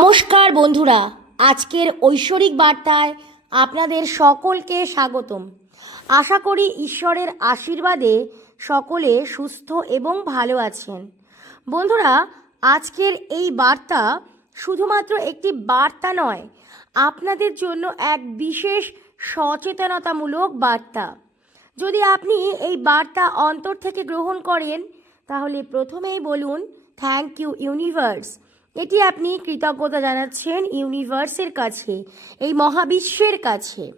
নমস্কার বন্ধুরা, আজকের ঐশ্বরিক বার্তায় আপনাদের সকলকে স্বাগতম। আশা করি ঈশ্বরের আশীর্বাদে সকলে সুস্থ এবং ভালো আছেন। বন্ধুরা, আজকের এই বার্তা শুধুমাত্র একটি বার্তা নয়, আপনাদের জন্য এক বিশেষ সচেতনতামূলক বার্তা। যদি আপনি এই বার্তা অন্তর থেকে গ্রহণ করেন, তাহলে প্রথমেই বলুন, থ্যাংক ইউ ইউনিভার্স। এটি আপনি কৃতজ্ঞতা জানাচ্ছেন ইউনিভার্সের কাছে, এই মহাবিশ্বের কাছে।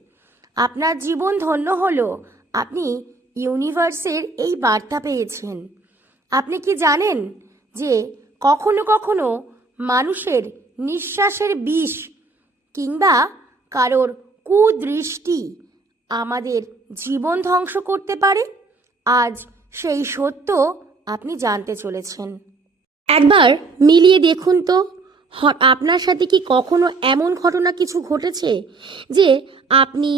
আপনার জীবন ধন্য হলো, আপনি ইউনিভার্সের এই বার্তা পেয়েছেন। আপনি কি জানেন যে কখনো কখনো মানুষের নিঃশ্বাসের বিষ কিংবা কারোর কুদৃষ্টি আমাদের জীবন ধ্বংস করতে পারে? আজ সেই সত্য আপনি জানতে চলেছেন। একবার মিলিয়ে দেখুন তো আপনার সাথে কি কখনো এমন ঘটনা কিছু ঘটেছে যে আপনি,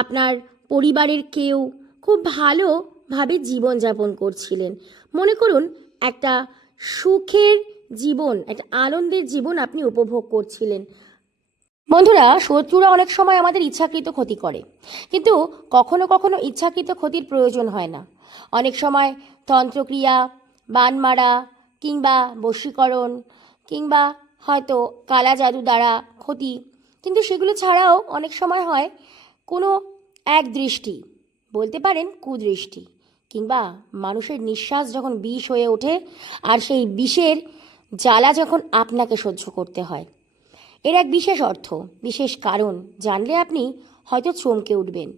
আপনার পরিবারের কেউ খুব ভালোভাবে জীবনযাপন করছিলেন? মনে করুন, একটা সুখের জীবন, একটা আনন্দের জীবন আপনি উপভোগ করছিলেন। বন্ধুরা, শত্রুরা অনেক সময় আমাদের ইচ্ছাকৃত ক্ষতি করে, কিন্তু কখনো কখনো ইচ্ছাকৃত ক্ষতির প্রয়োজন হয় না। অনেক সময় তন্ত্রক্রিয়া বান মারা কিংবা বশীকরণ, কিংবা হয়তো কালা জাদু দ্বারা ক্ষতি। কিন্তু সেগুলো ছাড়াও অনেক সময় হয় কোনো এক দৃষ্টি, বলতে পারেন কুদৃষ্টি, কিংবা মানুষের নিঃশ্বাস যখন বিষ হয়ে ওঠে আর সেই বিষের জ্বালা যখন আপনাকে সহ্য করতে হয়। এর এক বিশেষ অর্থ, বিশেষ কারণ জানলে আপনি হয়তো চমকে উঠবেন।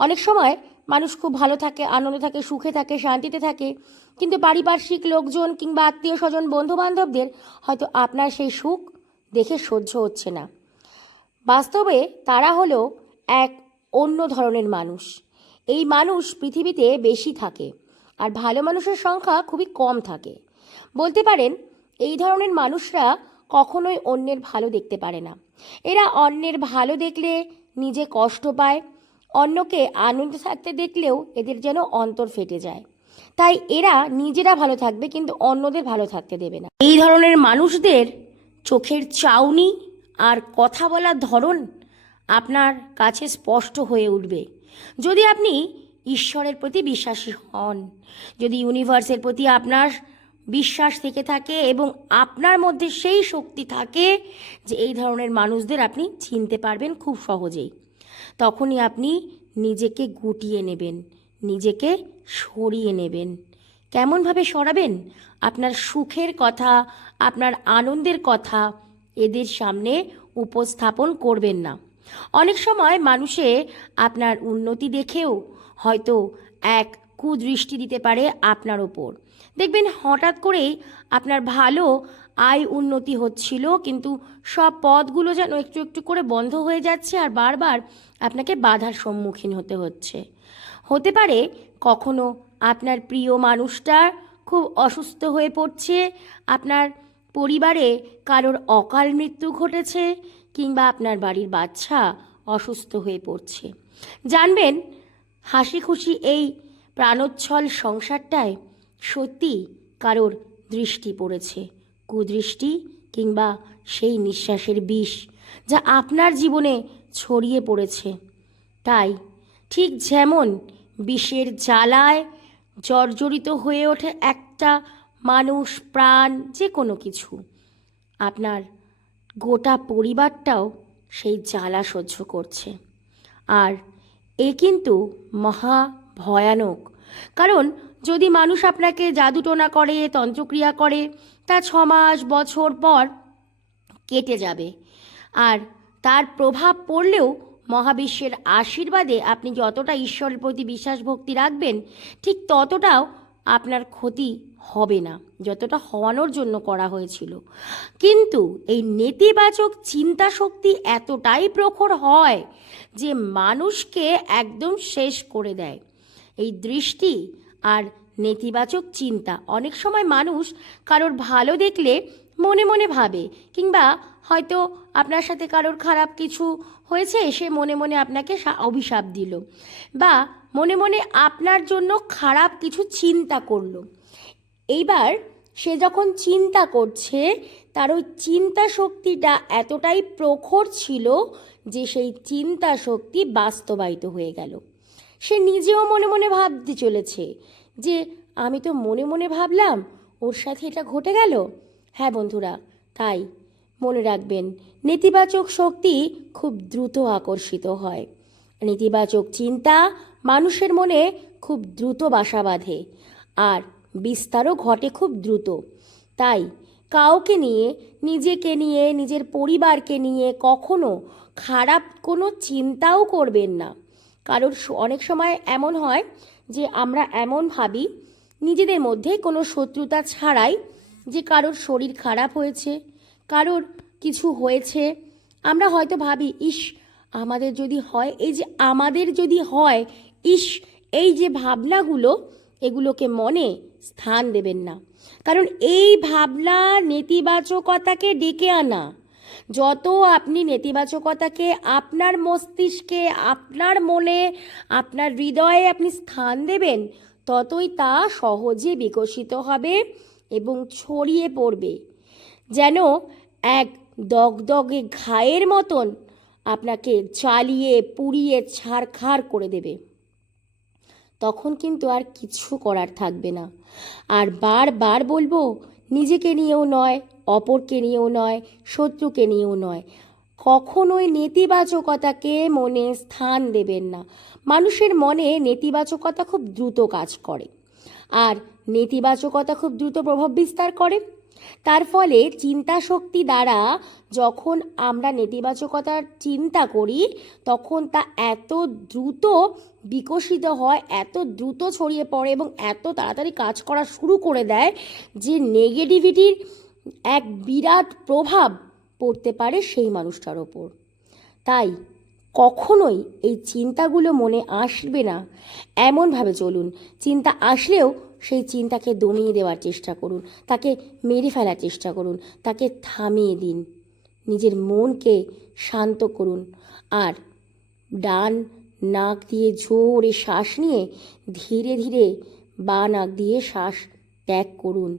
অনেক সময় মানুষ খুব ভালো থাকে, আনন্দ থাকে, সুখে থাকে, শান্তিতে থাকে। কিন্তু পারিপার্শ্বিক লোকজন কিংবা আত্মীয় স্বজন বন্ধু বান্ধবদের হয়তো আপনার সেই সুখ দেখে সহ্য হচ্ছে না। বাস্তবে তারা হলো এক অন্য ধরনের মানুষ। এই মানুষ পৃথিবীতে বেশি থাকে আর ভালো মানুষের সংখ্যা খুবই কম থাকে। বলতে পারেন, এই ধরনের মানুষরা কখনোই অন্যের ভালো দেখতে পারে না। এরা অন্যের ভালো দেখলে নিজে কষ্ট পায় অন্যকে আনন্দ থাকতে দেখলেও এদের যেন অন্তর ফেটে যায়। তাই এরা নিজেরা ভালো থাকবে কিন্তু অন্যদের ভালো থাকতে দেবে না। এই ধরনের মানুষদের চোখের চাউনি আর কথা বলার ধরন আপনার কাছে স্পষ্ট হয়ে উঠবে। যদি আপনি ঈশ্বরের প্রতি বিশ্বাসী হন, যদি ইউনিভার্সের প্রতি আপনার বিশ্বাস থেকে থাকে এবং আপনার মধ্যে সেই শক্তি থাকে যে এই ধরনের মানুষদের আপনি চিনতে পারবেন খুব সহজেই। তখনই আপনি নিজেকে গুটিয়ে নেবেন, নিজেকে সরিয়ে নেবেন। কেমনভাবে সরাবেন? আপনার সুখের কথা, আপনার আনন্দের কথা এদের সামনে উপস্থাপন করবেন না। অনেক সময় মানুষে আপনার উন্নতি দেখেও হয়তো এক কুদৃষ্টি দিতে পারে আপনার ওপর। দেখবেন হঠাৎ করেই আপনার ভালো আয় উন্নতি হচ্ছিল, কিন্তু সব পথগুলো যেন একটু একটু করে বন্ধ হয়ে যাচ্ছে আর বারবার আপনাকে বাধার সম্মুখীন হতে হচ্ছে। হতে পারে কখনো আপনার প্রিয় মানুষটা খুব অসুস্থ হয়ে পড়ছে, আপনার পরিবারে কারোর অকাল মৃত্যু ঘটেছে, কিংবা আপনার বাড়ির বাচ্চা অসুস্থ হয়ে পড়ছে। জানবেন হাসি খুশি এই প্রাণোচ্ছল সংসারটায় সত্যি কারোর দৃষ্টি পড়েছে। কুদৃষ্টি কিংবা সেই নিঃশ্বাসের বিষ যা আপনার জীবনে ছড়িয়ে পড়েছে। তাই ঠিক যেমন বিষের জ্বালায় জর্জরিত হয়ে ওঠে একটা মানুষ, প্রাণ, যে কোনো কিছু, আপনার গোটা পরিবারটাও সেই জ্বালা সহ্য করছে। আর এ কিন্তু মহা ভয়ানক, কারণ যদি মানুষ আপনাকে জাদুটোনা করে, তন্ত্রক্রিয়া করে, তা ছ মাস, বছর পর কেটে যাবে। আর তার প্রভাব পড়লেও মহাবিশ্বের আশীর্বাদে আপনি যতটা ঈশ্বরের প্রতি বিশ্বাস ভক্তি রাখবেন, ঠিক ততটাও আপনার ক্ষতি হবে না, যতটা হওয়ানোর জন্য করা হয়েছিল। কিন্তু এই নেতিবাচক চিন্তা শক্তি এতটাই প্রখর হয় যে মানুষকে একদম শেষ করে দেয়। এই দৃষ্টি আর নেতিবাচক চিন্তা। অনেক সময় মানুষ কারোর ভালো দেখলে মনে মনে ভাবে, কিংবা হয়তো আপনার সাথে কারোর খারাপ কিছু হয়েছে, সে মনে মনে আপনাকে অভিশাপ দিল, বা মনে মনে আপনার জন্য খারাপ কিছু চিন্তা করল। এইবার সে যখন চিন্তা করছে, তার ওই চিন্তা শক্তিটা এতটাই প্রখর ছিল যে সেই চিন্তা শক্তি বাস্তবায়িত হয়ে গেল। সে নিজেও মনে মনে ভাবতে চলেছে যে, আমি তো মনে মনে ভাবলাম ওর সাথে এটা ঘটে গেল। হ্যাঁ বন্ধুরা, তাই। মনে রাখবেন, নেতিবাচক শক্তি খুব দ্রুত আকর্ষিত হয়। নেতিবাচক চিন্তা মানুষের মনে খুব দ্রুত বাসা বাঁধে আর বিস্তারও ঘটে খুব দ্রুত। তাই কাউকে নিয়ে, নিজেকে নিয়ে, নিজের পরিবারকে নিয়ে কখনো খারাপ কোনো চিন্তাও করবেন না। কারোর অনেক সময় এমন হয় যে আমরা এমন ভাবি, নিজেদের মধ্যে কোনো শত্রুতা ছাড়াই যে কারোর শরীর খারাপ হয়েছে, কারোর কিছু হয়েছে। আমরা হয়তো ভাবি, ইস, আমাদের যদি হয়, এই যে আমাদের যদি হয়, ইস, এই যে ভাবনাগুলো, এগুলোকে মনে স্থান দেবেন না। কারণ এই ভাবনা নেতিবাচকতাকে ডেকে আনা যত আপনি নেতিবাচকতাকে আপনার মস্তিষ্কে, আপনার মনে, আপনার হৃদয়ে আপনি স্থান দেবেন, ততই তা সহজে বিকশিত হবে এবং ছড়িয়ে পড়বে। যেন এক দগদগে ঘায়ের মতন আপনাকে জ্বালিয়ে পুড়িয়ে ছাড়খাড় করে দেবে। তখন কিন্তু আর কিছু করার থাকবে না। আর বারবার বলব, নিজেকে নিয়েও নয়, অপরকে নিয়েও নয়, শত্রুকে নিয়েও নয়। কখনোই নেতিবাচকতাকে মনে স্থান দেবেন না। মানুষের মনে নেতিবাচকতা খুব দ্রুত কাজ করে। আর নেতিবাচকতা খুব দ্রুত প্রভাব বিস্তার করে। তার ফলে চিন্তা শক্তি দ্বারা যখন আমরা নেতিবাচকতার চিন্তা করি, তখন তা এত দ্রুত বিকশিত হয়, এত দ্রুত ছড়িয়ে পড়ে এবং এত তাড়াতাড়ি কাজ করা শুরু করে দেয় যে নেগেটিভিটির এক বিরাট প্রভাব পড়তে পারে সেই মানুষটার ওপর। তাই কখনোই এই চিন্তাগুলো মনে আসবে না। এমনভাবে চলুন, চিন্তা আসলেও সেই চিন্তাকে দমিয়ে দেওয়ার চেষ্টা করুন। তাকে মেরে ফেলার চেষ্টা করুন। তাকে থামিয়ে দিন। নিজের মনকে শান্ত করুন। আর ডান নাক দিয়ে জোরে শ্বাস নিয়ে ধীরে ধীরে বা নাক দিয়ে শ্বাস ত্যাগ করুন।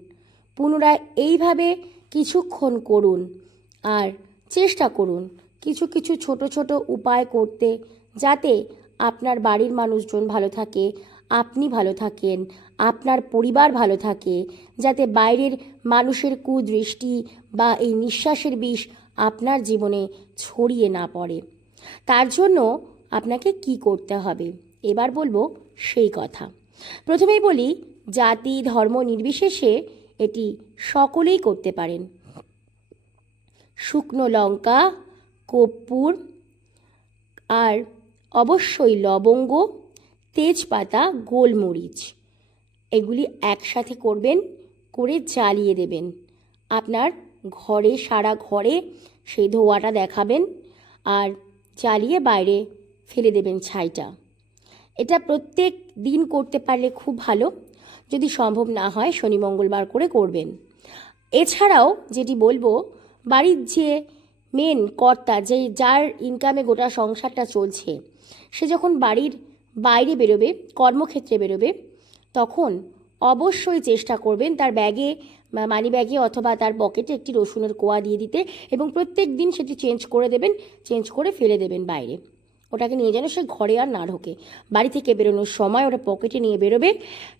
পুনরায় এইভাবে কিছুক্ষণ করুন। আর চেষ্টা করুন কিছু কিছু ছোট ছোট উপায় করতে যাতে আপনার বাড়ির মানুষজন ভালো থাকে আপনি ভালো থাকেন, আপনার পরিবার ভালো থাকে, যাতে বাইরের মানুষের কুদৃষ্টি বা এই নিঃশ্বাসের বিষ আপনার জীবনে ছড়িয়ে না পড়ে। তার জন্য আপনাকে কি করতে হবে? এবার বলব সেই কথা। প্রথমেই বলি, জাতি, ধর্ম নির্বিশেষে এটি সকলেই করতে পারেন। শুকনো লঙ্কা, কর্পূর আর অবশ্যই লবঙ্গ তেজপাতা, গোলমরিচ। এগুলি একসাথে করবেন, করে জ্বালিয়ে দেবেন। আপনার ঘরে, সারা ঘরে সেই ধোয়াটা দেখাবেন আর জ্বালিয়ে বাইরে ফেলে দেবেন ছাইটা। এটা প্রত্যেক দিন করতে পারলে খুব ভালো। যদি সম্ভব না হয়, শনি মঙ্গলবার করে করবেন। এছাড়াও যেটি বলব, বাড়ির যে মেন কর্তা যে যার ইনকামে গোটা সংসারটা চলছে, সে যখন বাড়ির বাইরে বেরোবে, কর্মক্ষেত্রে বেরোবে, তখন অবশ্যই চেষ্টা করবেন তার ব্যাগে মানি ব্যাগে অথবা তার পকেটে একটি রসুনের কোয়া দিয়ে দিতে এবং প্রত্যেক দিন সেটি চেঞ্জ করে দেবেন চেঞ্জ করে ফেলে দেবেন বাইরে। ওটাকে নিয়ে যেন সে ঘরে আর না ঢোকে। বাড়ি থেকে বেরোনোর সময় ওটা পকেটে নিয়ে বেরোবে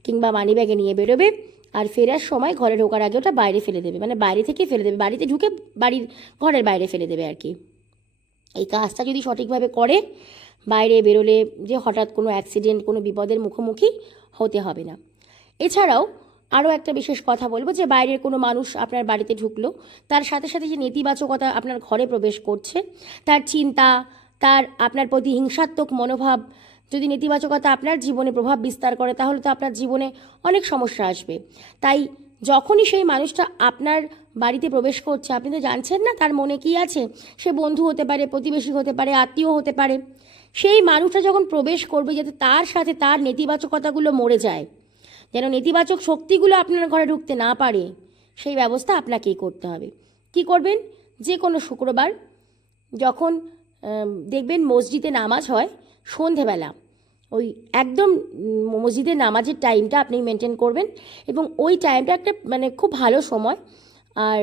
কিংবা মানি ব্যাগে নিয়ে বেরোবে আর ফেরার সময় ঘরে ঢোকার আগে ওটা বাইরে ফেলে দেবে। মানে বাইরে থেকে ফেলে দেবে। বাড়িতে ঢুকে বাড়ির ঘরের বাইরে ফেলে দেবে আর কি। এই কাজটা যদি সঠিকভাবে করে বাইরে বেরোলে যে হঠাৎ কোনো অ্যাক্সিডেন্ট কোনো বিপদের মুখোমুখি হতে হবে না। এছাড়াও আরও একটা বিশেষ কথা বলব যে বাইরের কোনো মানুষ আপনার বাড়িতে ঢুকলো, তার সাথে সাথে যে নেতিবাচকতা আপনার ঘরে প্রবেশ করছে, তার চিন্তা, তার আপনার প্রতি হিংসাত্মক মনোভাব, যদি নেতিবাচকতা আপনার জীবনে প্রভাব বিস্তার করে, তাহলে তো আপনার জীবনে অনেক সমস্যা আসবে। তাই যখনই সেই মানুষটা আপনার বাড়িতে প্রবেশ করছে, আপনি তো জানছেন না তার মনে কি আছে? সে বন্ধু হতে পারে, প্রতিবেশী হতে পারে, আত্মীয় হতে পারে। সেই মানুষটা যখন প্রবেশ করবে যাতে তার সাথে তার নেতিবাচকতাগুলো মরে যায়, যেন নেতিবাচক শক্তিগুলো আপনার ঘরে ঢুকতে না পারে, সেই ব্যবস্থা আপনাকেই করতে হবে। কি করবেন? যে কোনো শুক্রবার যখন দেখবেন মসজিদে নামাজ হয়, সন্ধেবেলা ওই একদম মসজিদে নামাজের টাইমটা আপনি মেনটেন করবেন এবং ওই টাইমটা একটা মানে খুব ভালো সময়। আর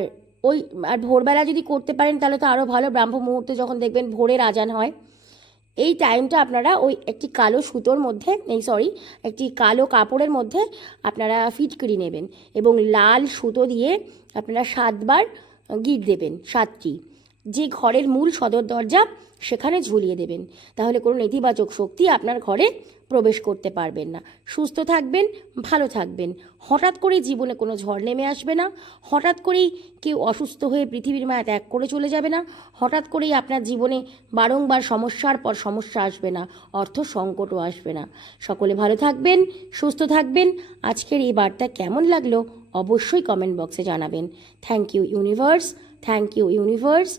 ওই, আর ভোরবেলা যদি করতে পারেন তাহলে তো আরও ভালো। ব্রাহ্ম মুহূর্তে যখন দেখবেন ভোরের আজান হয় এই টাইমটা আপনারা ওই একটি কালো সুতোর মধ্যে, এই সরি একটি কালো কাপড়ের মধ্যে আপনারা ফিটকিরি নেবেন এবং লাল সুতো দিয়ে আপনারা সাতবার গিট দেবেন, সাতটি। যে ঘরের মূল সদর দরজা, সেখানে ঝুলিয়ে দেবেন। তাহলে কোনো নেতিবাচক শক্তি আপনার ঘরে প্রবেশ করতে পারবেন না। সুস্থ থাকবেন, ভালো থাকবেন। হঠাৎ করে জীবনে কোনো ঝড় নেমে আসবে না। হঠাৎ করেই কেউ অসুস্থ হয়ে পৃথিবীর মায়া ত্যাগ করে চলে যাবে না। হঠাৎ করেই আপনার জীবনে বারংবার সমস্যার পর সমস্যা আসবে না, অর্থ সংকটও আসবে না। সকলে ভালো থাকবেন, সুস্থ থাকবেন। আজকের এই বার্তা কেমন লাগল অবশ্যই কমেন্ট বক্সে জানাবেন। Thank you universe, thank you universe.